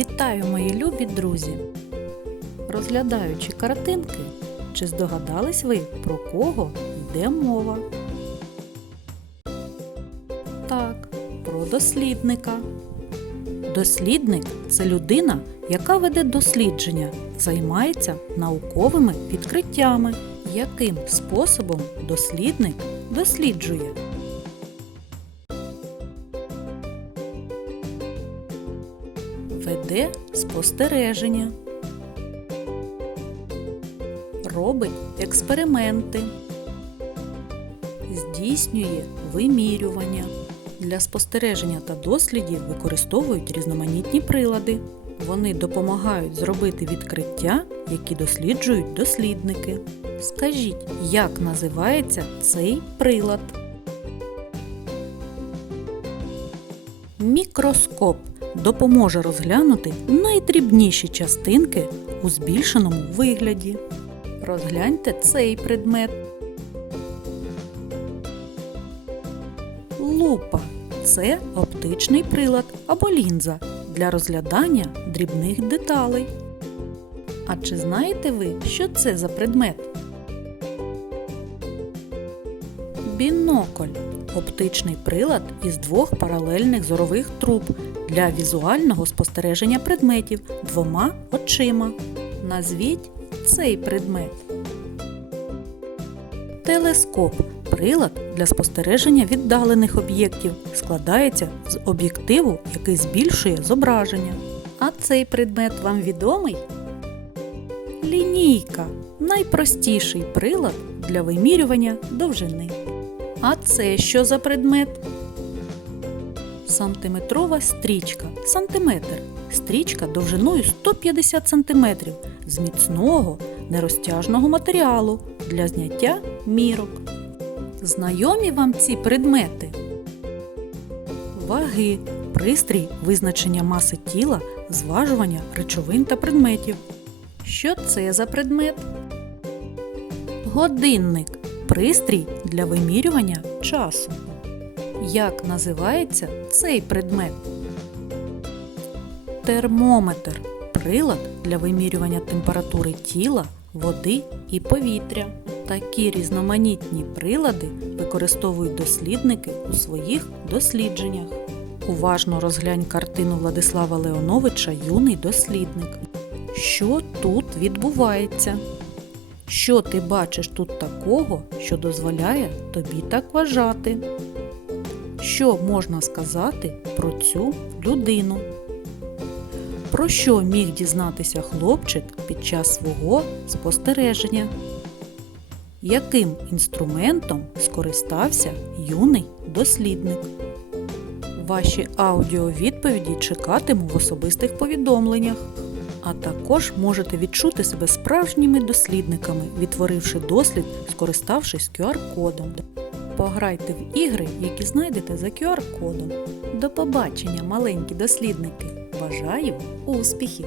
Вітаю, мої любі друзі! Розглядаючи картинки, чи здогадались ви, про кого йде мова? Так, про дослідника. Дослідник це людина, яка веде дослідження, займається науковими відкриттями. Яким способом дослідник досліджує? Веде спостереження. Робить експерименти. Здійснює вимірювання. Для спостереження та дослідів використовують різноманітні прилади. Вони допомагають зробити відкриття, які досліджують дослідники. Скажіть, як називається цей прилад? Мікроскоп допоможе розглянути найдрібніші частинки у збільшеному вигляді. Розгляньте цей предмет. Лупа це оптичний прилад або лінза для розглядання дрібних деталей. А чи знаєте ви, що це за предмет? Бінокль оптичний прилад із двох паралельних зорових труб для візуального спостереження предметів двома очима. Назвіть цей предмет. Телескоп прилад для спостереження віддалених об'єктів складається з об'єктиву, який збільшує зображення. А цей предмет вам відомий? Лінійка найпростіший прилад для вимірювання довжини. А це що за предмет? Сантиметрова стрічка. Сантиметр. Стрічка довжиною 150 см з міцного нерозтяжного матеріалу для зняття мірок. Знайомі вам ці предмети? Ваги, пристрій визначення маси тіла, зважування речовин та предметів. Що це за предмет? Годинник пристрій для вимірювання часу. Як називається цей предмет? Термометр прилад для вимірювання температури тіла, води і повітря. Такі різноманітні прилади використовують дослідники у своїх дослідженнях. Уважно розглянь картину Владислава Леоновича Юний дослідник. Що тут відбувається? Що ти бачиш тут такого, що дозволяє тобі так вважати? Що можна сказати про цю людину? Про що міг дізнатися хлопчик під час свого спостереження? Яким інструментом скористався юний дослідник? Ваші аудіовідповіді чекатиму в особистих повідомленнях. А також можете відчути себе справжніми дослідниками, відтворивши дослід, скориставшись QR-кодом. Пограйте в ігри, які знайдете за QR-кодом. До побачення, маленькі дослідники! Бажаю успіхів!